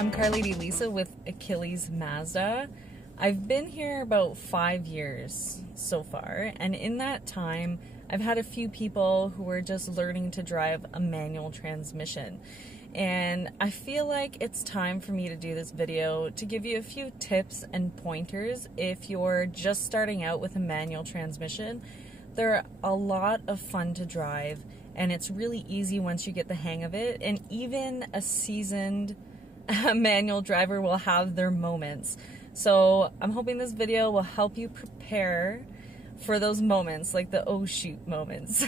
I'm Carladylisa with Achilles Mazda. I've been here about 5 years so far, and in that time I've had a few people who are just learning to drive a manual transmission. And I feel like it's time for me to do this video to give you a few tips and pointers if you're just starting out with a manual transmission. They're a lot of fun to drive, and it's really easy once you get the hang of it, and even a seasoned manual driver will have their moments. So I'm hoping this video will help you prepare for those moments, like the oh shoot moments.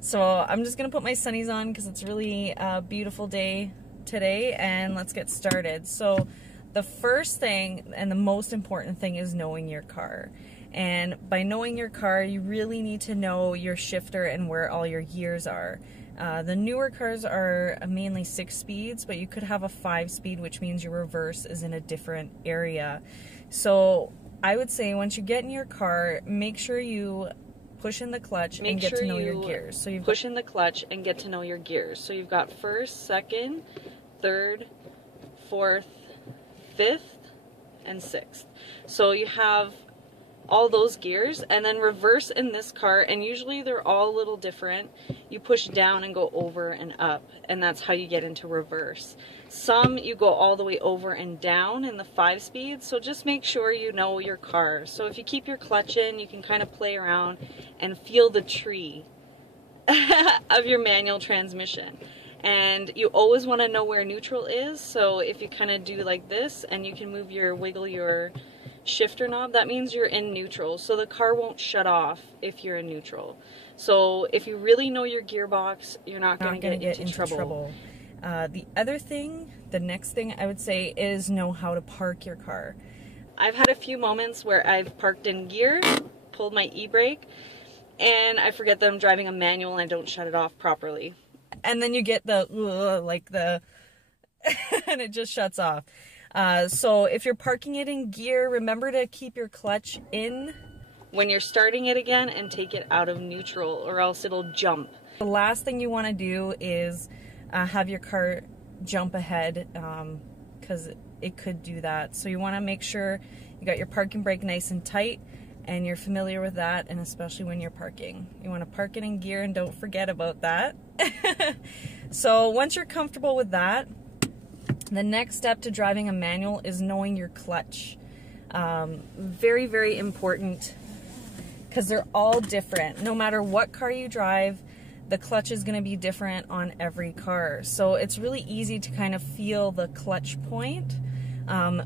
So I'm just gonna put my sunnies on because it's really a beautiful day today, and let's get started. So the first thing and the most important thing is knowing your car. And by knowing your car, you really need to know your shifter and where all your gears are. The newer cars are mainly 6 speeds, but you could have a 5-speed, which means your reverse is in a different area. So I would say once you get in your car, make sure you push in the clutch and get to know your gears. So you push in the clutch and get to know your gears. So you've got first, second, third, fourth, fifth, and sixth. So you have all those gears, and then reverse in this car, and usually they're all a little different. You push down and go over and up, and that's how you get into reverse. Some you go all the way over and down in the 5-speed, so just make sure you know your car. So if you keep your clutch in, you can kind of play around and feel the tree of your manual transmission. And you always want to know where neutral is, so if you kind of do like this and you can wiggle your shifter knob, that means you're in neutral, so the car won't shut off if you're in neutral. So if you really know your gearbox, you're not going to get into trouble. The next thing I would say is know how to park your car. I've had a few moments where I've parked in gear, pulled my e-brake, and I forget that I'm driving a manual and I don't shut it off properly. And then you get the and it just shuts off. So if you're parking it in gear, remember to keep your clutch in when you're starting it again and take it out of neutral, or else it'll jump. The last thing you want to do is have your car jump ahead, because it could do that. So you want to make sure you got your parking brake nice and tight and you're familiar with that, and especially when you're parking. You want to park it in gear and don't forget about that. So once you're comfortable with that, the next step to driving a manual is knowing your clutch. Very, very important, because they're all different. No matter what car you drive, the clutch is going to be different on every car. So it's really easy to kind of feel the clutch point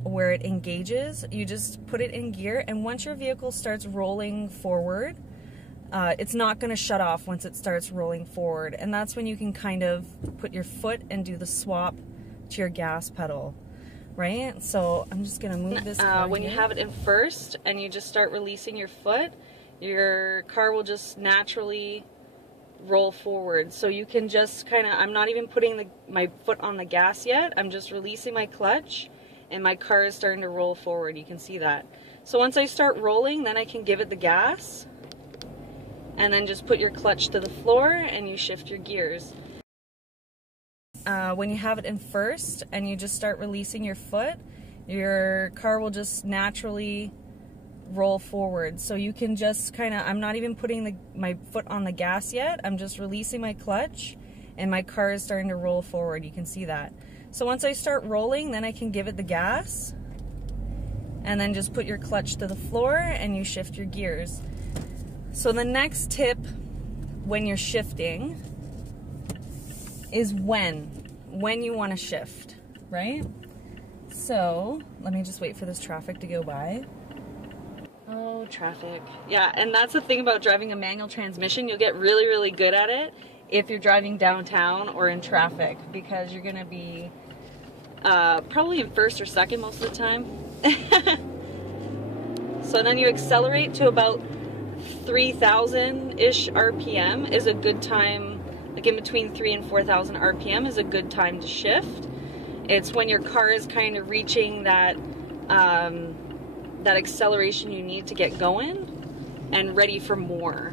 where it engages. You just put it in gear, and once your vehicle starts rolling forward, it's not going to shut off once it starts rolling forward. And that's when you can kind of put your foot and do the swap to your gas pedal, right? So I'm just gonna move this when you have it in first and you just start releasing your foot, your car will just naturally roll forward. So you can just kind of, I'm not even putting my foot on the gas yet, I'm just releasing my clutch and my car is starting to roll forward. You can see that. So once I start rolling, then I can give it the gas, and then just put your clutch to the floor and you shift your gears. When you have it in first and you just start releasing your foot, your car will just naturally roll forward. So you can just kind of, I'm not even putting my foot on the gas yet, I'm just releasing my clutch and my car is starting to roll forward. You can see that. So once I start rolling, then I can give it the gas, and then just put your clutch to the floor and you shift your gears. So the next tip when you're shifting is when you want to shift, right? So let me just wait for this traffic to go by. Oh, traffic. Yeah, and that's the thing about driving a manual transmission. You'll get really, really good at it if you're driving downtown or in traffic, because you're going to be probably in first or second most of the time. So then you accelerate to about 3,000-ish RPM is a good time. Like in between 3,000 and 4,000 RPM is a good time to shift. It's when your car is kind of reaching that that acceleration you need to get going and ready for more.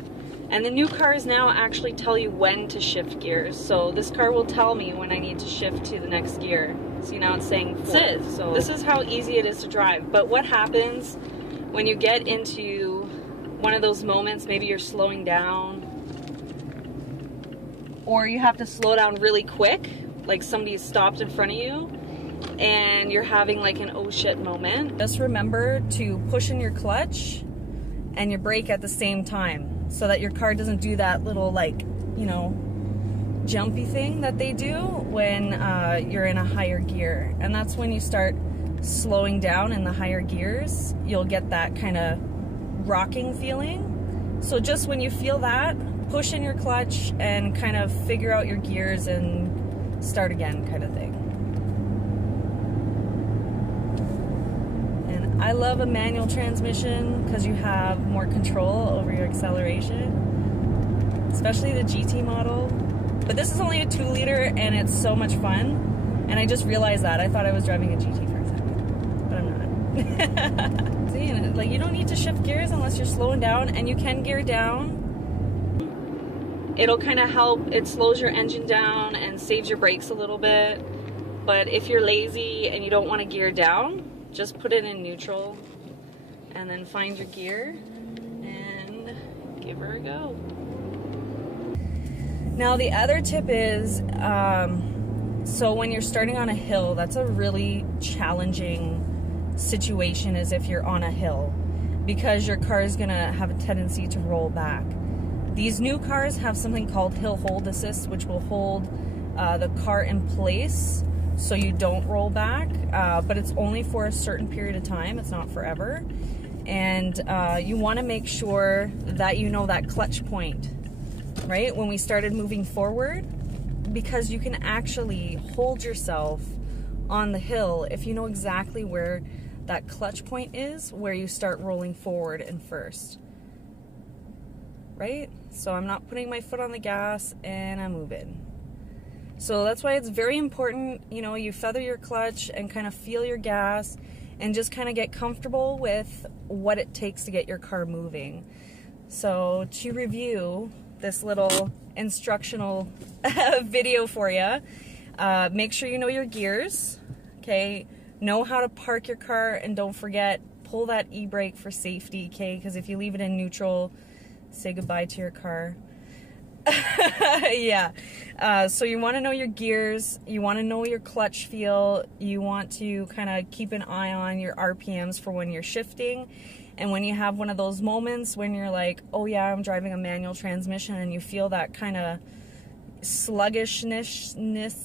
And the new cars now actually tell you when to shift gears. So this car will tell me when I need to shift to the next gear. See, now it's saying 4. So this is how easy it is to drive. But what happens when you get into one of those moments, maybe you're slowing down, or you have to slow down really quick, like somebody's stopped in front of you, and you're having like an oh shit moment. Just remember to push in your clutch and your brake at the same time, so that your car doesn't do that little, like, you know, jumpy thing that they do when you're in a higher gear. And that's when you start slowing down in the higher gears, you'll get that kind of rocking feeling. So just when you feel that, push in your clutch and kind of figure out your gears and start again, kind of thing. And I love a manual transmission because you have more control over your acceleration, especially the GT model. But this is only a 2-liter and it's so much fun. And I just realized that. I thought I was driving a GT for a second, but I'm not. See, like, you don't need to shift gears unless you're slowing down, and you can gear down. It'll kind of help. It slows your engine down and saves your brakes a little bit. But if you're lazy and you don't want to gear down, just put it in neutral and then find your gear and give her a go. Now the other tip is, so when you're starting on a hill, that's a really challenging situation, is if you're on a hill, because your car is gonna have a tendency to roll back. These new cars have something called hill hold assist, which will hold the car in place so you don't roll back, but it's only for a certain period of time. It's not forever. And you want to make sure that you know that clutch point, right, when we started moving forward, because you can actually hold yourself on the hill if you know exactly where that clutch point is, where you start rolling forward and first, right? So I'm not putting my foot on the gas and I'm moving. So that's why it's very important, you know, you feather your clutch and kind of feel your gas and just kind of get comfortable with what it takes to get your car moving. So to review this little instructional video for you, make sure you know your gears, okay? Know how to park your car, and don't forget, pull that e-brake for safety, okay? Because if you leave it in neutral, say goodbye to your car. Yeah. So you want to know your gears, you want to know your clutch feel, you want to kind of keep an eye on your RPMs for when you're shifting, and when you have one of those moments when you're like, oh yeah, I'm driving a manual transmission, and you feel that kind of sluggishness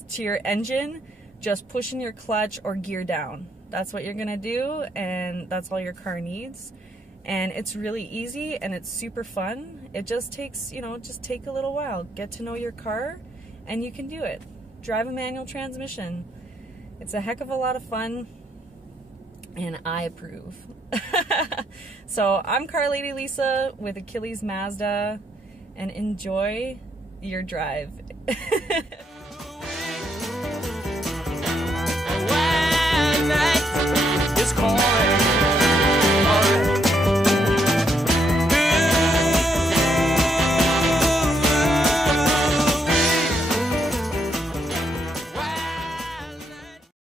to your engine, just push in your clutch or gear down. That's what you're gonna do, and that's all your car needs. And it's really easy and it's super fun. It just takes, you know, just take a little while. Get to know your car and you can do it. Drive a manual transmission. It's a heck of a lot of fun and I approve. So I'm Carladylisa with Achilles Mazda, and enjoy your drive. Well,